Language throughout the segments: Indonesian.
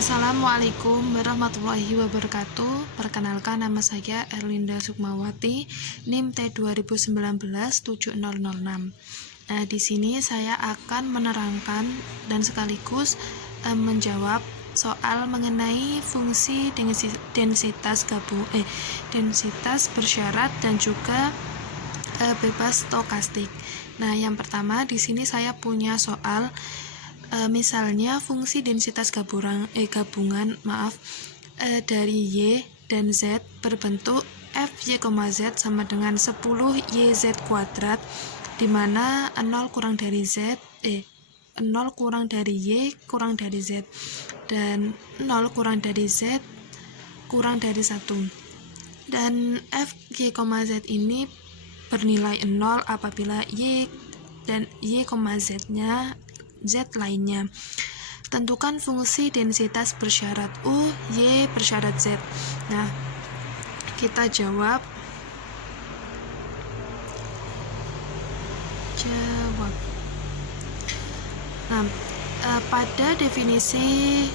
Assalamualaikum warahmatullahi wabarakatuh. Perkenalkan, nama saya Erlinda Sukmawati, NIM T2019-70006. Di sini saya akan menerangkan dan sekaligus menjawab soal mengenai fungsi densitas bersyarat dan juga bebas stokastik. Nah, yang pertama di sini saya punya soal misalnya fungsi densitas gabungan dari Y dan Z berbentuk Fy, Z sama dengan 10YZ kuadrat, di mana 0 kurang dari Y kurang dari Z dan 0 kurang dari Z kurang dari 1. Dan Fy, Z ini bernilai 0 apabila Y dan Y, Z-nya Z lainnya. Tentukan fungsi densitas bersyarat U, Y bersyarat Z. Nah, kita jawab. Nah, pada definisi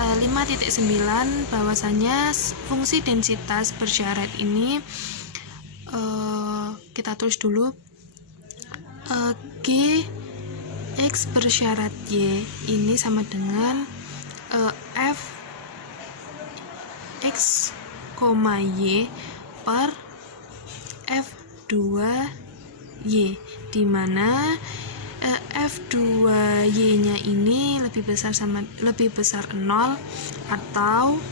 5.9 bahwasanya fungsi densitas bersyarat ini kita tulis dulu, G X bersyarat Y ini sama dengan F X, Y per F2Y, di mana F2Y nya ini lebih besar 0 atau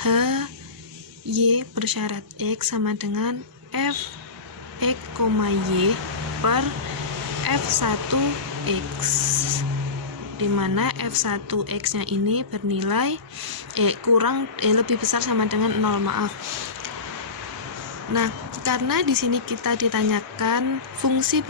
H Y bersyarat X sama dengan F X, Y per F1X, di mana F1X nya ini bernilai lebih besar sama dengan 0, Nah, karena di sini kita ditanyakan fungsi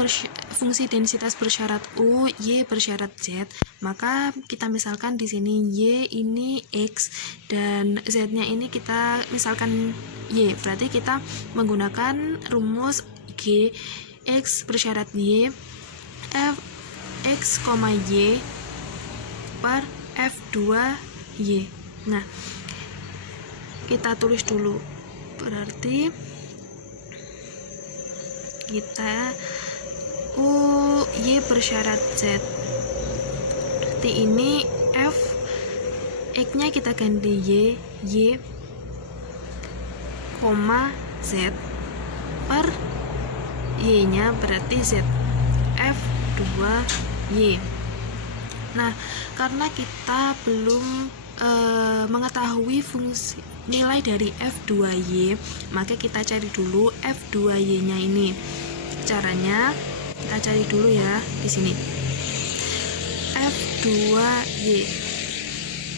densitas bersyarat U, Y bersyarat Z, maka kita misalkan di sini Y ini X dan Z-nya ini kita misalkan Y. Berarti kita menggunakan rumus G X bersyarat Y F X, Y per F2Y. Nah, kita tulis dulu. Berarti kita U Y bersyarat Z. Berarti ini F X nya kita ganti Y, Z per Y nya berarti Z F2Y. Nah, karena kita belum mengetahui fungsi nilai dari F2Y, maka kita cari dulu F2Y nya ini. Caranya kita cari dulu ya di sini. F2Y.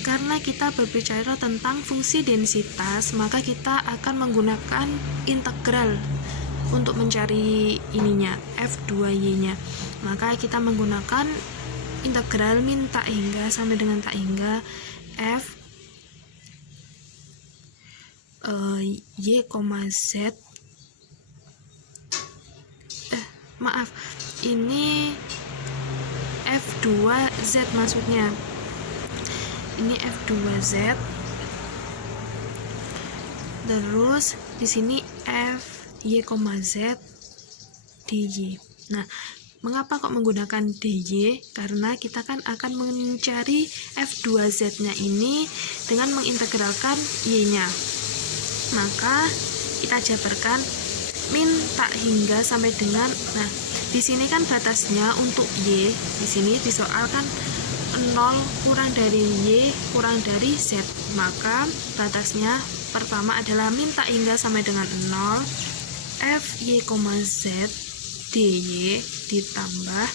Karena kita berbicara tentang fungsi densitas, maka kita akan menggunakan integral untuk mencari ininya, F2Y nya. Maka kita menggunakan integral min tak hingga sampai dengan tak hingga F Y, Z. Ini F2Z maksudnya. Ini F2Z. Terus di sini F Y, Z dy. Nah, mengapa kok menggunakan dy? Karena kita kan akan mencari F2Z-nya ini dengan mengintegralkan y-nya. Maka kita jabarkan min tak hingga sampai dengan, nah, di sini kan batasnya untuk y, di sini disoalkan 0 kurang dari y kurang dari z. Maka batasnya pertama adalah min tak hingga sampai dengan 0 Fy, Z dy ditambah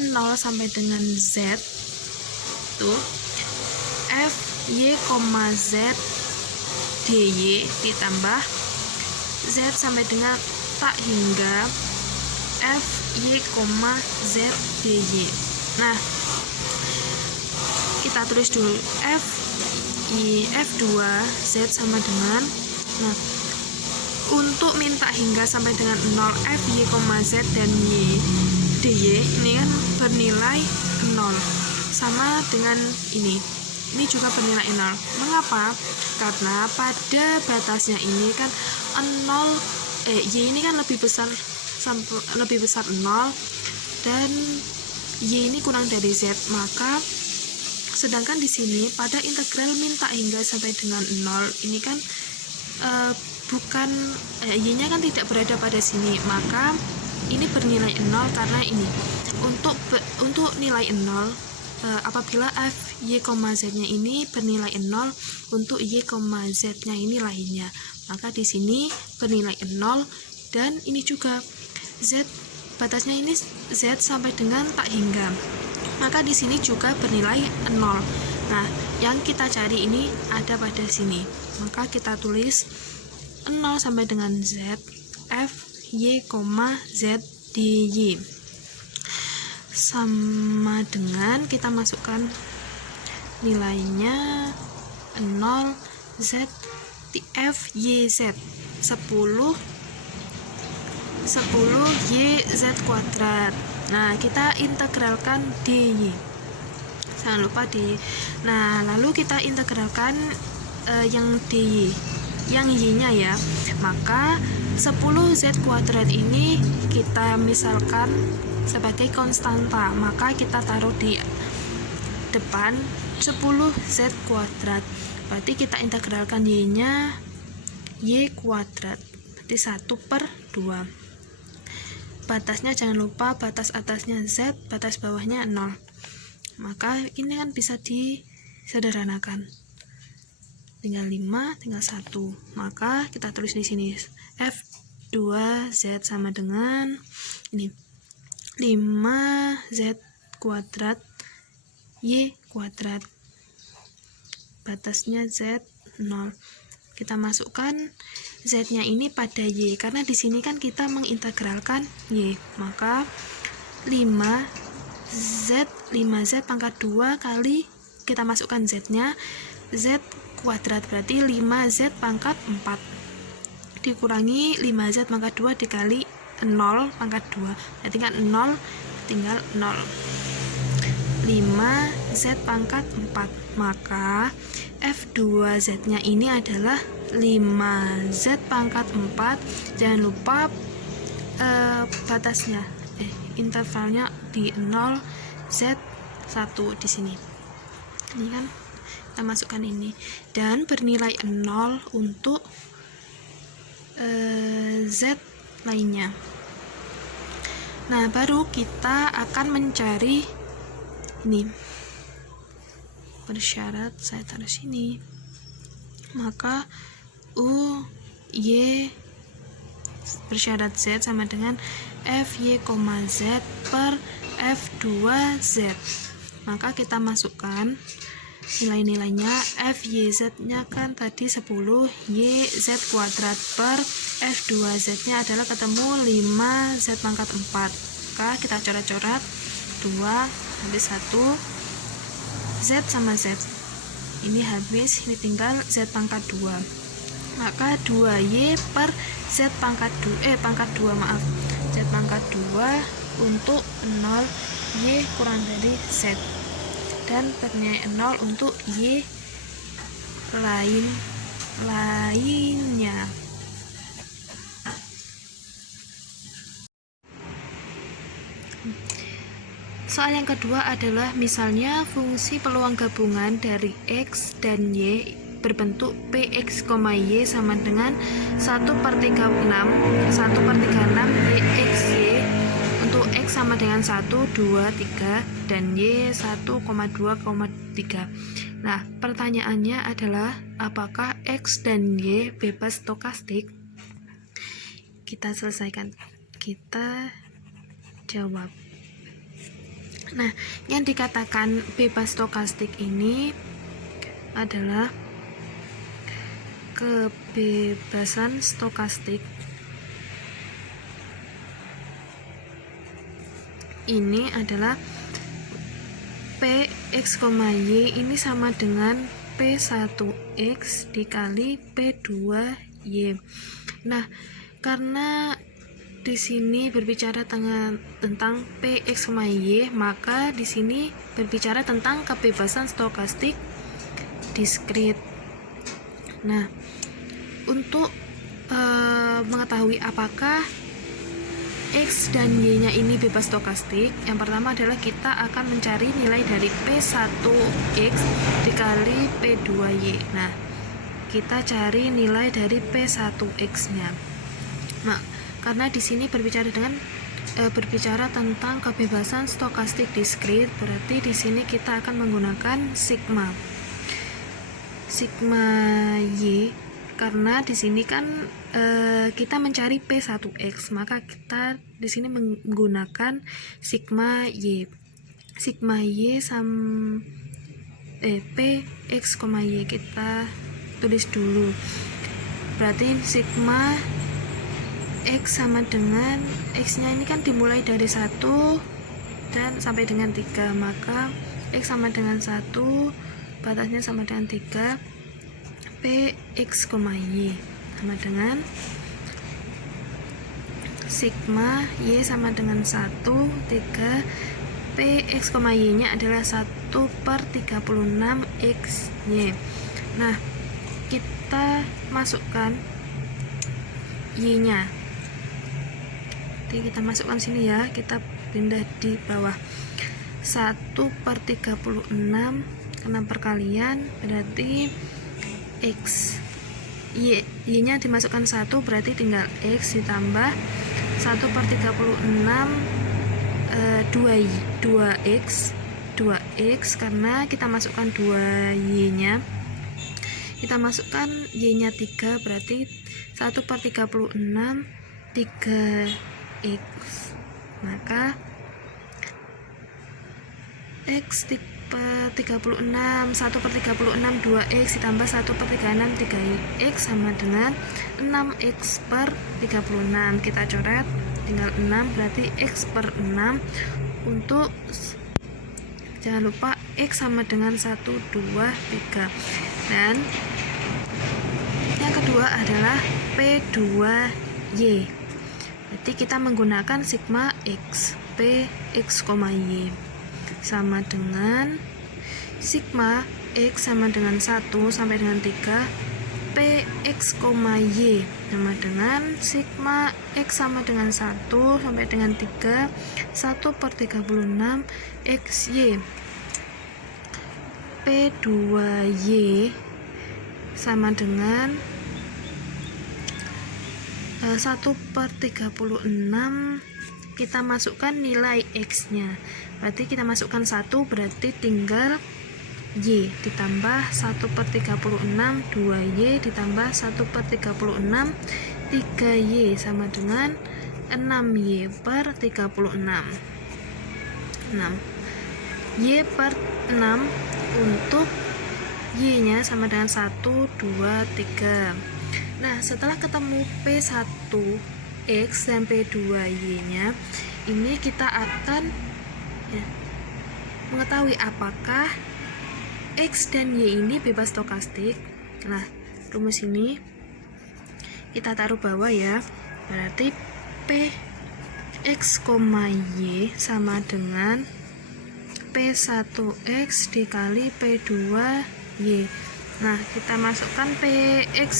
0 sampai dengan Z tuh Fy, Z dy ditambah Z sampai dengan tak hingga Fy, Z dy. Nah, kita tulis dulu F2Z sama dengan, nah, untuk minta hingga sampai dengan 0 f, y, z, dan y, dy ini kan bernilai 0, sama dengan ini juga bernilai 0. Mengapa? Karena pada batasnya ini kan 0, y ini kan lebih besar 0 dan y ini kurang dari z, maka sedangkan di sini pada integral minta hingga sampai dengan 0 ini kan bukan y-nya kan tidak berada pada sini, maka ini bernilai 0 karena ini untuk nilai 0 apabila f, y, z-nya ini bernilai 0 untuk y, z-nya ini lainnya, maka di sini bernilai 0 dan ini juga z batasnya ini z sampai dengan tak hingga, maka di sini juga bernilai 0. Nah, yang kita cari ini ada pada sini, maka kita tulis 0 sampai dengan z f, y, z, dy sama dengan kita masukkan nilainya 0 z f, y, z 10 y z kuadrat. Nah, kita integralkan dy, jangan lupa dy. Nah, lalu kita integralkan yang dy, yang y nya ya, maka 10 z kuadrat ini kita misalkan sebagai konstanta, maka kita taruh di depan 10 z kuadrat, berarti kita integralkan y nya y kuadrat, berarti 1/2. Batasnya jangan lupa batas atasnya z, batas bawahnya 0, maka ini kan bisa disederhanakan, tinggal 5 tinggal 1, maka kita tulis di sini f2z sama dengan ini 5z kuadrat y kuadrat, batasnya z 0. Kita masukkan z-nya ini pada y, karena di sini kan kita mengintegralkan y, maka 5z pangkat 2 kali kita masukkan z-nya z kuadrat, berarti 5z pangkat 4 dikurangi 5z pangkat 2 dikali 0 pangkat 2, berarti kan 0 tinggal 0, 5z pangkat 4, maka f2z nya ini adalah 5z pangkat 4, jangan lupa batasnya intervalnya di 0 z 1 di sini. Ini kan kita masukkan ini dan bernilai 0 untuk z lainnya. Nah, baru kita akan mencari ini bersyarat, saya taruh sini, maka u, y bersyarat z sama dengan f, y, z per f2z, maka kita masukkan nilai-nilainya. F, y, z nya kan tadi 10, y, z kuadrat per f2z nya adalah ketemu 5z pangkat 4, maka kita coret-coret 2 habis 1, z sama z ini habis, ini tinggal z pangkat 2, maka 2y per z pangkat 2 z pangkat 2 untuk 0 y kurang dari z, dan bernilai 0 untuk y lainnya. Soal yang kedua adalah misalnya fungsi peluang gabungan dari x dan y berbentuk px, y sama dengan 1/36 yxy, untuk x sama dengan 1, 2, 3 dan y 1,2,3. Nah, pertanyaannya adalah apakah x dan y bebas stokastik? Kita selesaikan, kita jawab. Nah, yang dikatakan bebas stokastik ini adalah kebebasan stokastik ini adalah px, y ini sama dengan p1x dikali p2y. Nah, karena di sini berbicara tentang Px, Y, maka di sini berbicara tentang kebebasan stokastik diskrit. Nah, untuk mengetahui apakah X dan Y-nya ini bebas stokastik, yang pertama adalah kita akan mencari nilai dari P1X dikali P2Y. Nah, kita cari nilai dari P1X-nya. Nah, karena di sini berbicara tentang kebebasan stokastik diskrit, berarti di sini kita akan menggunakan sigma Y, karena di sini kan kita mencari P1X, maka kita di sini menggunakan sigma Y. Sigma Y Px, Y kita tulis dulu. Berarti sigma X sama dengan X-nya ini kan dimulai dari 1 dan sampai dengan 3, maka X sama dengan 1, batasnya sama dengan 3, Px, Y sama dengan sigma Y sama dengan 1, 3, Px, Y nya adalah 1/36 XY. Nah, kita masukkan Y nya, jadi kita masukkan sini ya, kita pindah di bawah. 1/36 karena perkalian berarti X, Y nya dimasukkan 1, berarti tinggal X ditambah 1/36 2x karena kita masukkan 2y nya, kita masukkan y nya 3, berarti 1/36 3x, maka X 36 1/36 2x ditambah 1/36 3x sama dengan 6x/36. Kita coret, tinggal 6, berarti x/6. Untuk jangan lupa x sama dengan 1, 2, 3. Dan yang kedua adalah P2Y. Jadi kita menggunakan sigma X, Px, Y sama dengan sigma X sama dengan 1 sampai dengan 3, Px, Y sama dengan sigma X sama dengan 1 sampai dengan 3, 1/36 XY. P2Y sama dengan 1/36, kita masukkan nilai X nya, berarti kita masukkan 1, berarti tinggal Y ditambah 1/36 2Y ditambah 1/36 3Y sama dengan 6Y/36. 6 Y/6 untuk Y nya sama dengan 1, 2, 3. Nah, setelah ketemu P1X dan P2Y nya, ini kita akan mengetahui apakah X dan Y ini bebas stokastik. Nah, rumus ini kita taruh bawah ya, berarti Px, Y sama dengan P1X dikali P2Y. Nah, kita masukkan Px,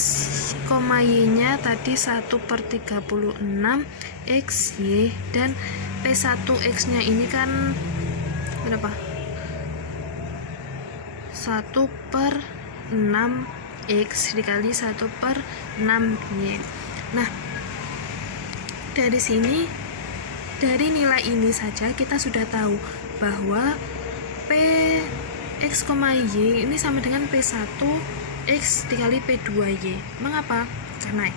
Y nya tadi 1/36 XY, dan P1X nya ini kan berapa? 1/6 X dikali 1/6 Y. Nah, dari sini, dari nilai ini saja kita sudah tahu bahwa Px, Y ini sama dengan P1X dikali P2Y. Mengapa? Karena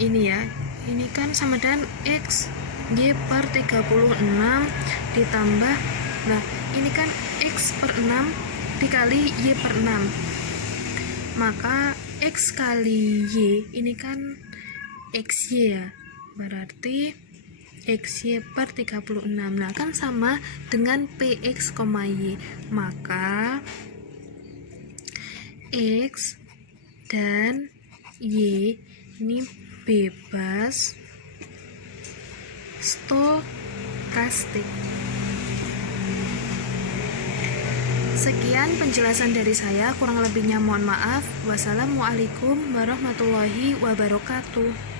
ini ya, ini kan sama dengan X Y/36 ditambah, nah ini kan X/6 dikali Y/6, maka X kali Y ini kan XY ya, berarti XY/36. Nah, kan sama dengan Px, Y, maka X dan Y Ini bebas stokastik. Sekian penjelasan dari saya, kurang lebihnya mohon maaf. Wassalamualaikum warahmatullahi wabarakatuh.